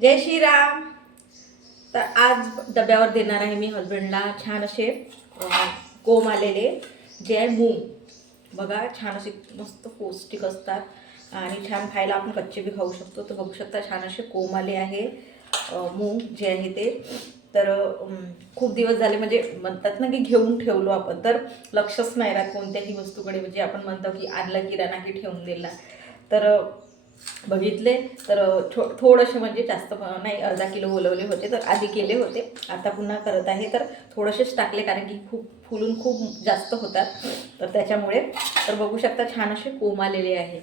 जय श्रीराम. तर आज डब्यावर देणार आहे मी हजबंडला छान असे कोंब आलेले जे आहे मूग. बघा छान असे मस्त पौष्टिक असतात आणि छान खायला आपण कच्चे बी खाऊ शकतो. तर बघू शकता छान असे कोंब आले आहे मूग जे आहे ते. तर खूप दिवस झाले म्हणजे म्हणतात ना की घेऊन ठेवलो आपण तर लक्षच नाही राहत कोणत्याही वस्तूकडे. म्हणजे आपण म्हणतो की आणला किराणा की ठेवून दिला. तर बघितले तर थोडेसे म्हणजे जास्त नाही, अर्धा किलो बोलवले होते तर आधी केले होते. आता पुन्हा करत आहे तर थोडेसेच टाकले कारण की खूप फुलून खूप जास्त होतात तर त्याच्यामुळे. तर बघू शकता छान असे कोंब आलेले आहे.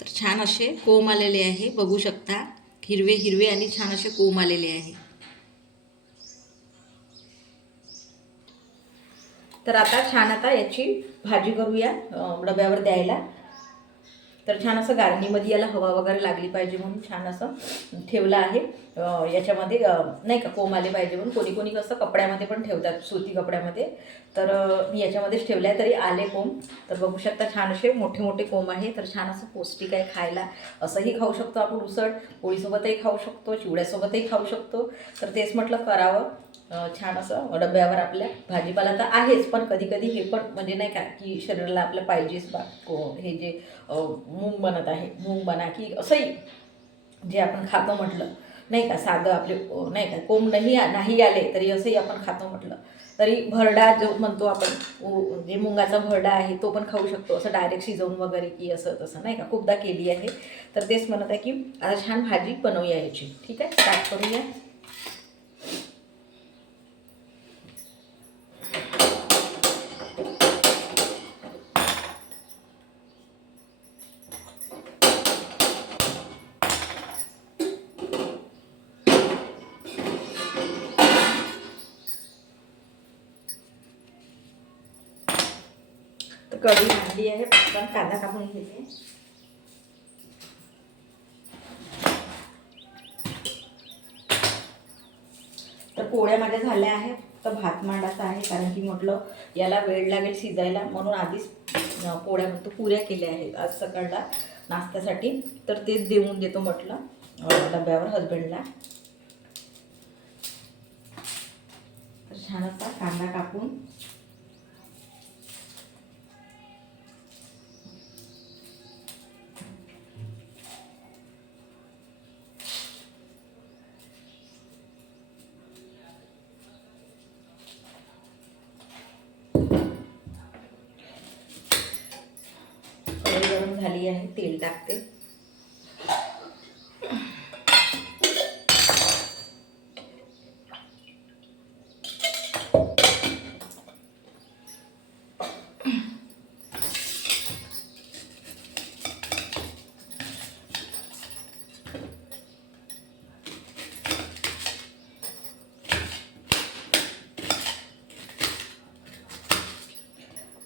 तर छान असे कोंब आलेले आहे बघू शकता. हिरवे हिरवे आणि छान असे कोंब आलेले आहे. तर आता याची भाजी करूया डब्यावर द्यायला. तर छान असं गार्नीमध्ये याला हवा वगैरे लागली पाहिजे म्हणून छान असं ठेवलं आहे. याच्यामध्ये नाही का कोंब आले पाहिजे म्हणून. कोणी कोणी कसं कपड्यामध्ये पण ठेवतात, सुती कपड्यामध्ये. तर मी याच्यामध्येच ठेवलं आहे तरी आले कोंब. तर बघू शकता छान असे मोठे मोठे कोंब आहे. तर छान असं पौष्टिक आहे खायला. असंही खाऊ शकतो आपण, उसळ पोळीसोबतही खाऊ शकतो, चिवड्यासोबतही खाऊ शकतो. तर तेच म्हटलं करावं. छान असं डब्यावर आपल्या भाजीपाला तर आहेच पण कधी कधी हे पण म्हणजे नाही का की शरीराला आपलं पाहिजेच बा. हे जे मूग बनत आहे, मूग बना की असंही जे आपण खातो म्हटलं नाही का, साधं आपले नाही का कोंब नाही आले तरी असंही आपण खातो म्हटलं तरी भरडा जो म्हणतो आपण, जे मुंगाचा भरडा आहे तो पण खाऊ शकतो असं डायरेक्ट शिजवून वगैरे की असं तसं नाही का, खूपदा केली आहे. तर तेच म्हणत आहे की आता छान भाजी बनवूया याची. ठीक आहे, स्टार्ट करूया. तर कढई भाजली आहे, पटकन कांदा कापून घेते. तर पोळ्या माझ्या झाल्या आहेत. तर भात मांडायचा आहे कारण की म्हटलं याला वेळ लागेल शिजायला म्हणून आधीच पोळ्या म्हणतो पुऱ्या केल्या आहेत आज सकाळला नाश्त्यासाठी. तर तेच देऊन देतो म्हटलं डब्यावर हजबंडला. तर छान असा कांदा कापून कढई गरम झाली आहे, तेल टाकते.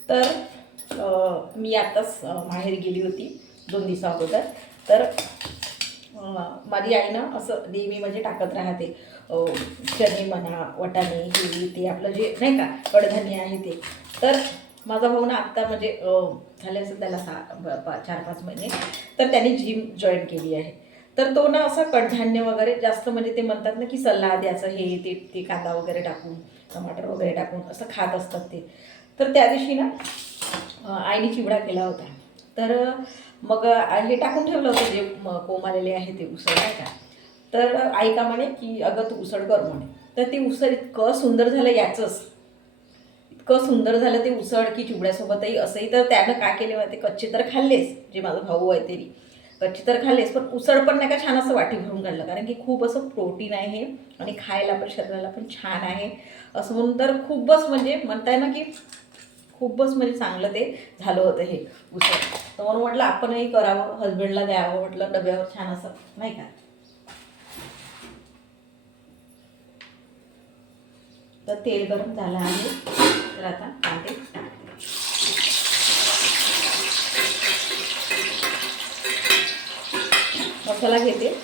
तर मी आताच माहेर गेली होती 2 दिवसा अगोदर. तर माझी आई ना असं नेहमी म्हणजे टाकत राहते चणे म्हणा, वाटाणे, हे ते आपलं जे नाही का कडधान्य आहे ते. तर माझा भाऊ ना आत्ता म्हणजे झाले असं त्याला 4-5 महिने. तर त्याने जिम जॉईन केली आहे. तर तो ना असं कडधान्य वगैरे जास्त म्हणजे ते म्हणतात ना की सल्ला द्यायचं हे ते ते कांदा वगैरे टाकून, टमाटर वगैरे टाकून असं खात असतात ते. तर त्या दिवशी ना आईने चिवडा केला होता. तर मग हे टाकून ठेवलं होतं जे कोंब आलेले आहे ते उसळ नाही का. तर आई का म्हणे की अगं तू उसळ कर म्हणे. तर ते उसळ इतकं सुंदर झालं याचंच, इतकं सुंदर झालं ते उसळ की चिवड्यासोबतही असंही. तर त्यानं काय केले माहिती, कच्चे तर खाल्लेच जे माझा भाऊ आहे तरी कच्चे तर खाल्लेच पण उसळ पण नाही का छान असं वाटी भरून काढलं कारण की खूप असं प्रोटीन आहे आणि खायला पण शरीराला पण छान आहे असं म्हणून. तर खूपच म्हणजे म्हणताय ना की खूपच म्हणजे चांगलं ते झालं होतं हे उसळ. तर म्हणून म्हटलं आपणही करावं, हजबंडला द्यावं म्हटलं डब्यावर छान असं नाही का. तर तेल गरम झालं आहे. तर आता कांदे टाकते. मसाला घेते.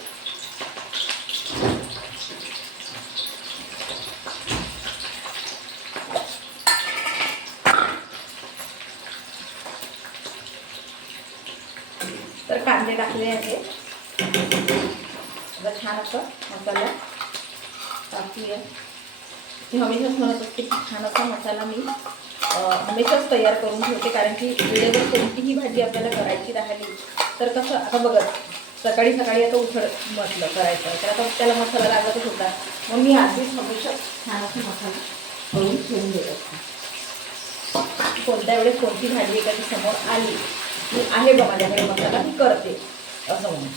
तर कांदे टाकले आहे. आता छान असं मसाला टाकूया. मी हमेशाच म्हणत असते की छान असा मसाला मी हमेशाच तयार करून ठेवते, कारण की वेळेवर कोणतीही भाजी आपल्याला करायची राहिली तर कसं, आता बघा सकाळी सकाळी आता उसळ म्हटलं करायचं तर आता त्याला मसाला लागतच होता, मग मी आधीच हमेशा छान असा मसाला करून ठेवून देत असते. कोणत्या वेळेस कोणती भाजी एखादी समोर आली की आहे बघा माझ्याकडे मसाला, मी करते असं म्हणून.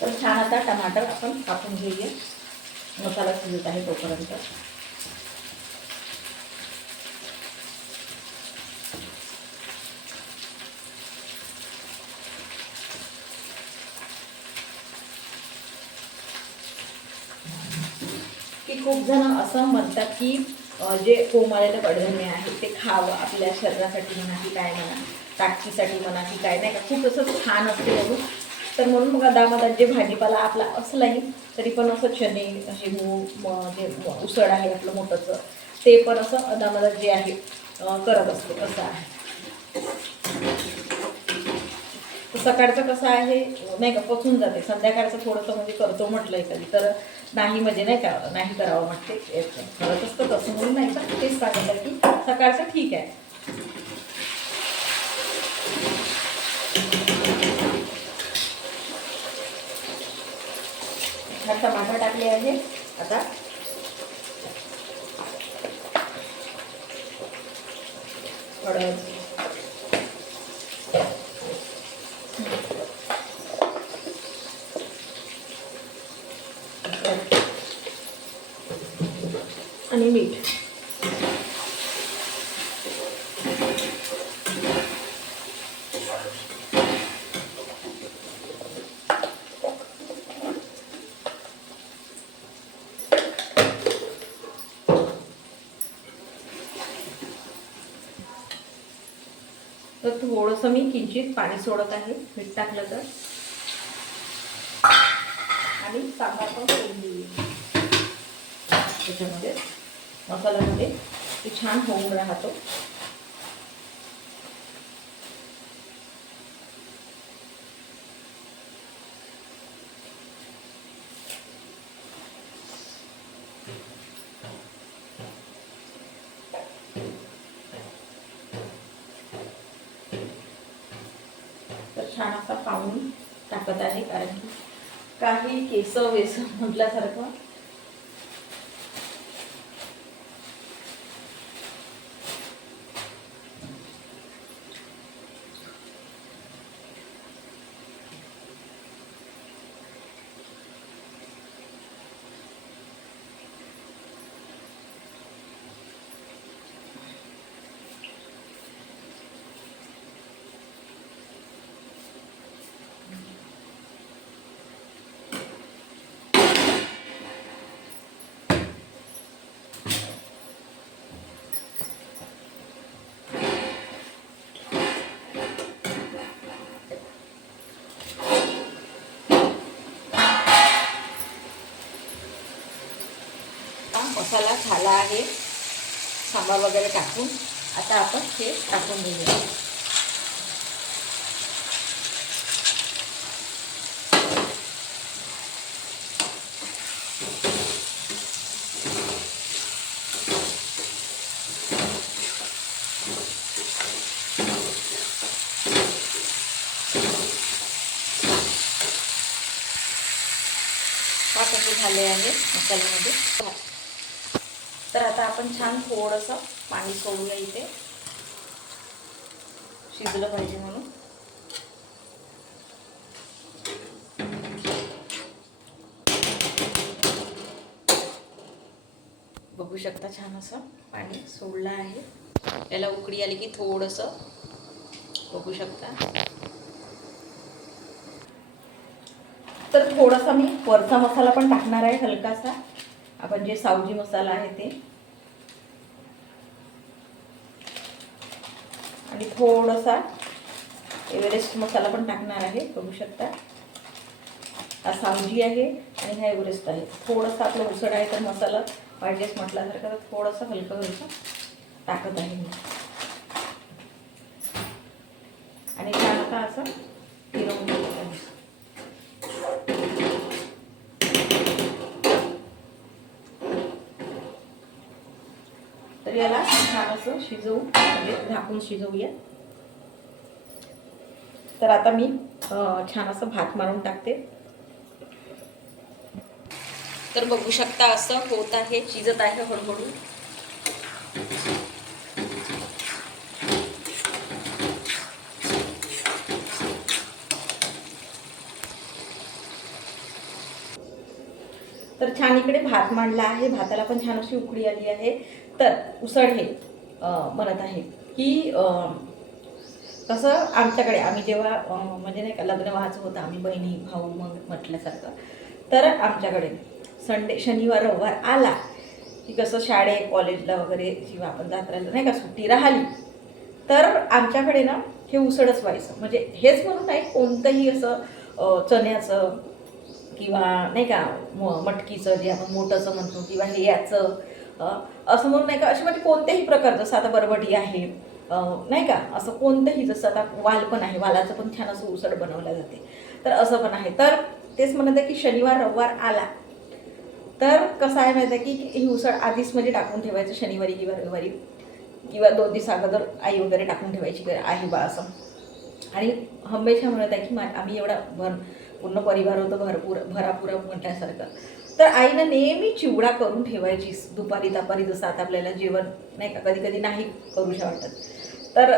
तर छान आता टमाटर आपण कापून घेऊया. मसाला शिजत आहे तोपर्यंत. की खूप जण असं म्हणतात की जे कोंबलेलं कडधान्य आहे ते खावं, आपल्या शरीरासाठी म्हणा की काय म्हणा, ताकदीसाठी म्हणा की काय, नाही का, खूप असं छान असते म्हणून. तर म्हणून मग अदामधात जे भाजीपाला आपला असलाही तरी पण असं चणे, असे मूग, जे उसळ आहे आपलं मोठंचं, ते पण असं अदामधात जे आहे करत असते असं आहे. सकाळचं कसं आहे नाही का, पचून जाते. संध्याकाळचं थोडंसं म्हणजे करतो म्हटलं कधी तर नाही, म्हणजे नाही का, नाही करावं वाटते. करत असतं तसं म्हणून नाही, पण तेच सांगितलं की सकाळचं ठीक आहे. हा टमाटर टाकले आहे. आता हळद, आणि मीठ. तर थोडंसं मी किंचित पाणी सोडत आहे, मीठ टाकलं तर. आणि सांबार पण करून देऊ त्याच्यामध्ये, मसाल्यामध्ये ते छान होऊन राहतो. तर छान असा पाहून टाकत आहे, कारण की काही केस वेस म्हटल्यासारखं. मसाला झाला आहे सांबार वगैरे टाकून. आता आपण हे टाकून घेऊया. कसे झाले आहे मसाल्यामध्ये. तर आता आपण छान थोडंसं पाणी सोडूया इथे, शिजलं पाहिजे म्हणून. बघू शकता छान असं पाणी सोडलं आहे. याला उकळी आली की थोडंसं बघू शकता. तर थोडासा मी वरचा मसाला पण टाकणार आहे, हलकासा. आपण जे सावजी मसाला आहे ते. आणि थोडासा एव्हरेस्ट मसाला पण टाकणार आहे, बघू शकता. हा सावजी आहे आणि हा एव्हरेस्ट आहे. थोडंसं आपलं उसळ आहे तर मसाला पाहिजेच म्हटल्यासारखं, तर थोडंसं हलकं टाकत आहे मी. आणि छान आता असं फिरवून घेत आहे. तर याला छान असं शिजवू, म्हणजे झाकून शिजवूया. तर आता मी छान असं भात मारून टाकते. तर बघू शकता असं होत आहे, शिजत आहे हळूहळू. तर छान इकडे भात मांडला आहे, भाताला पण छान अशी उकळी आली आहे. तर उसळ हे म्हणत आहे की कसं आमच्याकडे आम्ही जेव्हा म्हणजे नाही का लग्न व्हायचं होतं, आम्ही बहिणी भाऊ मग म्हटल्यासारखं, तर आमच्याकडे संडे शनिवार रविवार आला की कसं शाळेत कॉलेजला वगैरे जेव्हा आपण जात राहिलो नाही का, सुट्टी राहिली तर आमच्याकडे ना हे उसळच व्हायचं. म्हणजे हेच म्हणून नाही, कोणतंही असं चण्याचं किंवा नाही का मटकीचं जे आपण मोठंचं म्हणतो, किंवा हे याचं असं म्हणून नाही का, असे म्हणजे कोणत्याही प्रकार, जसं आता बरबटी आहे नाही का, असं कोणतंही, जसं आता वाल पण आहे, वालाचं पण छान असं उसळ बनवलं जाते. तर असं पण आहे. तर तेच म्हणत आहे की शनिवार रविवार आला तर कसं आहे माहिती आहे की ही उसळ आधीच म्हणजे टाकून ठेवायचं शनिवारी किंवा रविवारी, किंवा 2 दिवस अगोदर आई वगैरे टाकून ठेवायची आहे बा असं. आणि हमेशा म्हणत आहे की आम्ही एवढा पूर्ण परिवार होतो, भरापुरा म्हटल्यासारखं. तर आईनं नेहमी चिवडा करून ठेवायची दुपारी तापारी, जसं आता आपल्याला जेवण नाही का कधी कधी नाही करूशा वाटत, तर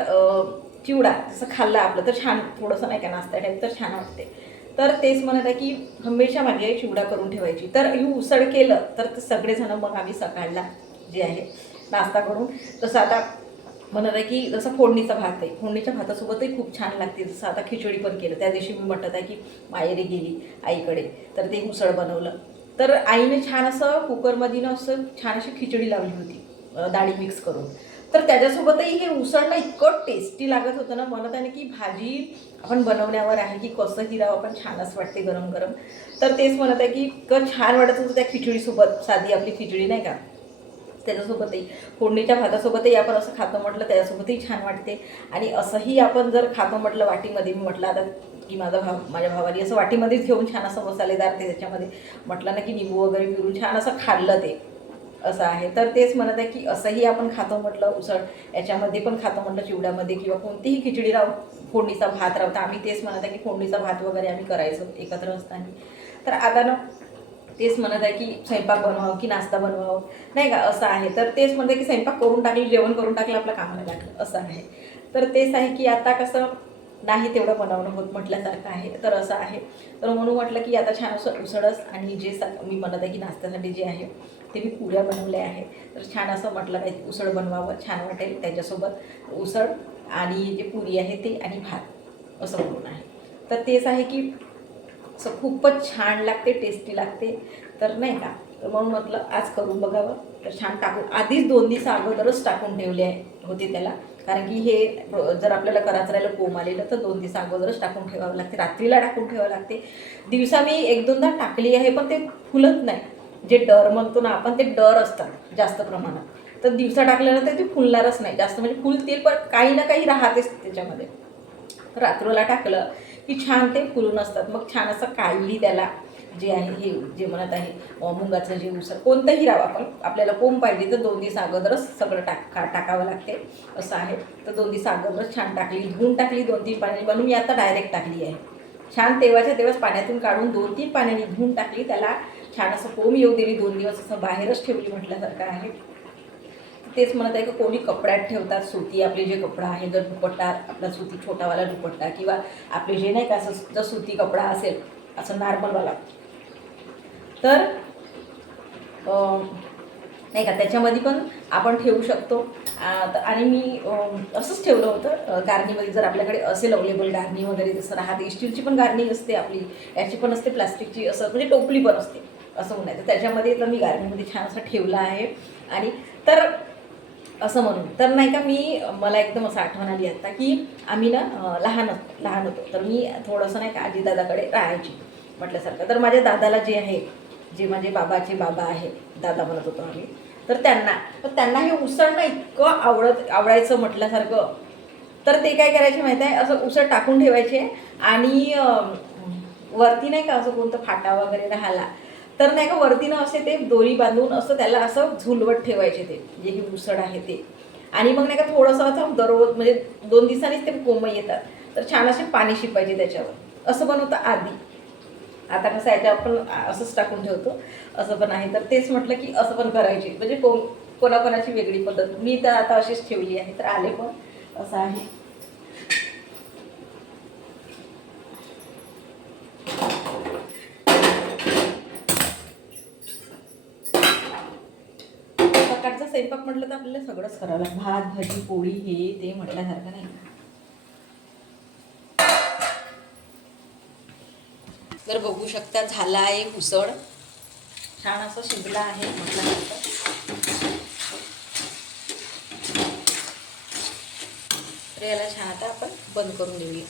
चिवडा जसं खाल्ला आपलं तर छान, थोडंसं नाही का नाश्ता टाईप, तर छान वाटते. तर तेच म्हणत आहे की हमेशा माझी आई चिवडा करून ठेवायची. तर ही उसळ केलं तर सगळेजण मग आम्ही सकाळला जे आहे नाश्ता करून, जसं आता म्हणत आहे की जसं फोडणीचा भात आहे, फोडणीच्या भातासोबतही खूप छान लागते. जसं आता खिचडी पण केलं, त्या दिवशी मी म्हणत आहे की माहेरी गेली आईकडे, तर ते उसळ बनवलं. तर आईने छान असं कुकरमध्ये ना असं छान अशी खिचडी लावली होती डाळी मिक्स करून. तर त्याच्यासोबतही हे उसळ ना इतकं टेस्टी लागत होतं ना, म्हणत आहे ना की भाजी आपण बनवण्यावर आहे की कसं हिरावं, पण छानच वाटते गरम गरम. तर तेच म्हणत आहे की इतकं छान वाटत होतं त्या खिचडीसोबत, साधी आपली खिचडी नाही का, त्याच्यासोबतही फोडणीच्या भातासोबतही आपण असं खातो म्हटलं त्याच्यासोबतही छान वाटते. आणि असंही आपण जर खातो म्हटलं वाटीमध्ये, मी म्हटलं आता की माझ्या भावाने असं वाटीमध्येच घेऊन छान असं मसालेदार ते त्याच्यामध्ये म्हटलं ना की निंबू वगैरे पिरून छान असं खाल्लं ते, असं आहे. तर तेच म्हणत आहे की असंही आपण खातो म्हटलं उसळ, याच्यामध्ये पण खातो म्हटलं चिवड्यामध्ये, किंवा कोणतीही खिचडी फोडणीचा भात राहता. आम्ही तेच म्हणत आहे की फोडणीचा भात वगैरे आम्ही करायचो एकत्र असताना. तर आता ना तेच म्हणत आहे की स्वयंपाक बनवावं की नाश्ता बनवावं नाही का, असं आहे. तर तेच म्हणते की स्वयंपाक करून टाकली, जेवण करून टाकलं, आपल्या कामाला लागलं, असं आहे. तर तेच आहे की आता कसं नाही तेवढं बनवणं होत म्हटल्यासारखं आहे, तर असं आहे. तर म्हणून म्हटलं की आता छान असं उसळच, आणि जे मी म्हणत आहे की नाश्त्यासाठी जे आहे ते मी पुऱ्या बनवल्या आहे. तर छान असं म्हटलं काही उसळ बनवावं, छान वाटेल त्याच्यासोबत उसळ आणि जे पुरी आहे ते आणि भात असं म्हणून आहे. तर तेच आहे की असं खूपच छान लागते, टेस्टी लागते. तर नाही का, तर म्हणून म्हटलं आज करून बघावं. तर छान टाकून आधीच 2 दिवस अगोदरच टाकून ठेवले होते त्याला, कारण की हे जर आपल्याला करायचं राहिलं कोंब आलेलं तर 2 दिवस अगोदरच टाकून ठेवावं लागते, रात्रीला टाकून ठेवावं लागते. दिवसा मी 1-2दा टाकली आहे, पण ते फुलत नाही. जे डर म्हणतो ना आपण, ते डर असतात जास्त प्रमाणात. तर दिवसा टाकल्यानंतर ते फुलणारच नाही जास्त, म्हणजे फुलतील पण काही ना काही राहतेच त्याच्यामध्ये. रात्रीला टाकलं की छान ते फुलून असतात. मग छान असं काढली त्याला, जे आहे हे जे म्हणत आहे मुगाचं जे उसळ कोणतंही राव, आपण आपल्याला कोंब पाहिजे तर 2 दिवस अगोदरच सगळं टाकावं लागते, असं आहे. तर 2 दिवस अगोदरच छान टाकली, धुवून टाकली 2-3 पाण्याने, म्हणून मी आता डायरेक्ट टाकली आहे. छान तेव्हाच्या तेव्हाच पाण्यातून काढून 2-3 पाण्याने धुवून टाकली, त्याला छान असं कोंब येऊ दिली, 2 दिवस असं बाहेरच ठेवली म्हटल्यासारखं आहे. तेच म्हणत आहे की कोणी कपड्यात ठेवतात, सुती आपले जे कपडा आहे, जर दुपट्टा आपला सुती छोटावाला दुपट्टा, किंवा आपले जे नाही का असं जर सुती कपडा असेल असं नॉर्मलवाला, तर नाही का त्याच्यामध्ये पण आपण ठेवू शकतो. आणि मी असंच ठेवलं होतं गार्नीमध्ये, जर आपल्याकडे असेल अवेलेबल गार्नी वगैरे, जसं राहते स्टीलची पण गार्नी असते आपली, याची पण असते प्लास्टिकची, असं म्हणजे टोपली पण असते असं म्हणायचं. त्याच्यामध्ये तर मी गार्नीमध्ये छान असं ठेवलं आहे. आणि तर असं म्हणून. तर नाही का मला एकदम असं आठवण आली आता की आम्ही ना लहान होतो, तर मी थोडंसं नाही का आजीदादाकडे राहायची म्हटल्यासारखं. तर माझ्या दादाला जे आहे, जे माझे बाबाचे बाबा आहे, दादा म्हणत होतो आम्ही, तर त्यांना हे उसळ ना इतकं आवडायचं म्हटल्यासारखं. तर ते काय करायचे माहीत आहे, असं उसळ टाकून ठेवायचे आणि वरती नाही का असं कोणतं फाटा वगैरे राहिला तर नाही का वरती ना असे ते दोरी बांधून असं त्याला असं झुलवत ठेवायचे ते जे ही उसळ आहे ते. आणि मग नाही का थोडंसं असं दररोज म्हणजे 2 दिवसांनीच ते कोंब येतात, तर छान असे पाणी शिंपायचे त्याच्यावर. असं बनवतं आधी. आता कसं याच्यावर आपण असंच टाकून ठेवतो, असं पण आहे. तर तेच म्हटलं की असं पण करायची, म्हणजे कोणाकोणाची वेगळी पद्धत. मी तर आता अशीच ठेवली आहे, तर आले पण असं आहे. सकाळचा स्वयंपाक म्हटलं तर आपल्याला सगळंच करावं लागतं. भात भाजी पोळी हे ते म्हटल्यासारखं नाही. तर बघू शकता झाला आहे उसळ, छान असं शिजला आहे म्हटल्यासारखं. तर याला छान आता आपण बंद करून देऊया.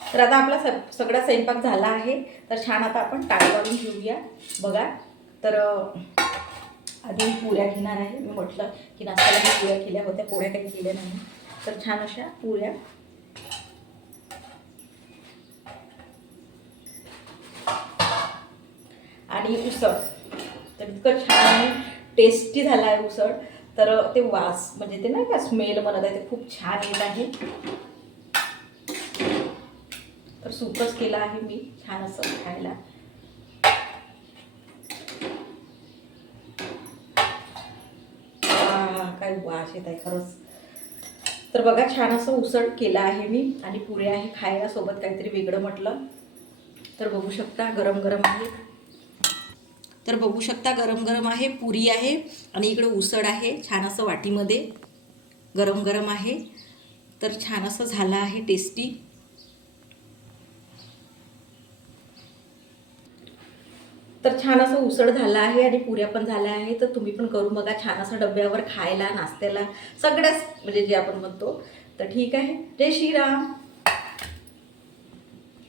तर आता आपला सगळा स्वयंपाक झाला आहे. तर छान आता आपण ताट काढून घेऊया. बघा, तर आधी पुऱ्या घेणार आहे. मी म्हटलं की नाश्त्याला मी पुऱ्या केल्या होत्या, पोळ्या काही केल्या नाही. तर छान अशा पुऱ्या आणि उसळ. तर इतकं छान टेस्टी झालं आहे उसळ. तर ते वास म्हणजे ते नाही का स्मेल म्हणत आहे, ते खूप छान येत आहे. तर सूपच केलं आहे मी छान असं खायला. काय वास येत आहे खरंच. तर बघा छान असं उसळ केलं आहे मी आणि पुऱ्या आहे खायला सोबत काहीतरी वेगळं म्हटलं. तर बघू शकता गरम गरम आहे. तर बघू शकता गरम गरम आहे, पुरी आहे आणि इकडं उसळ आहे छान असं वाटीमध्ये गरम गरम आहे. तर छान असं झालं आहे टेस्टी. तर छान असं उसळ झालं आहे आणि पुऱ्या पण झाल्या आहे. तर तुम्ही पण करून बघा, छान असं डब्यावर खायला, नाश्त्याला, सगळ्याच म्हणजे जे आपण म्हणतो. तर ठीक आहे. जय श्रीराम.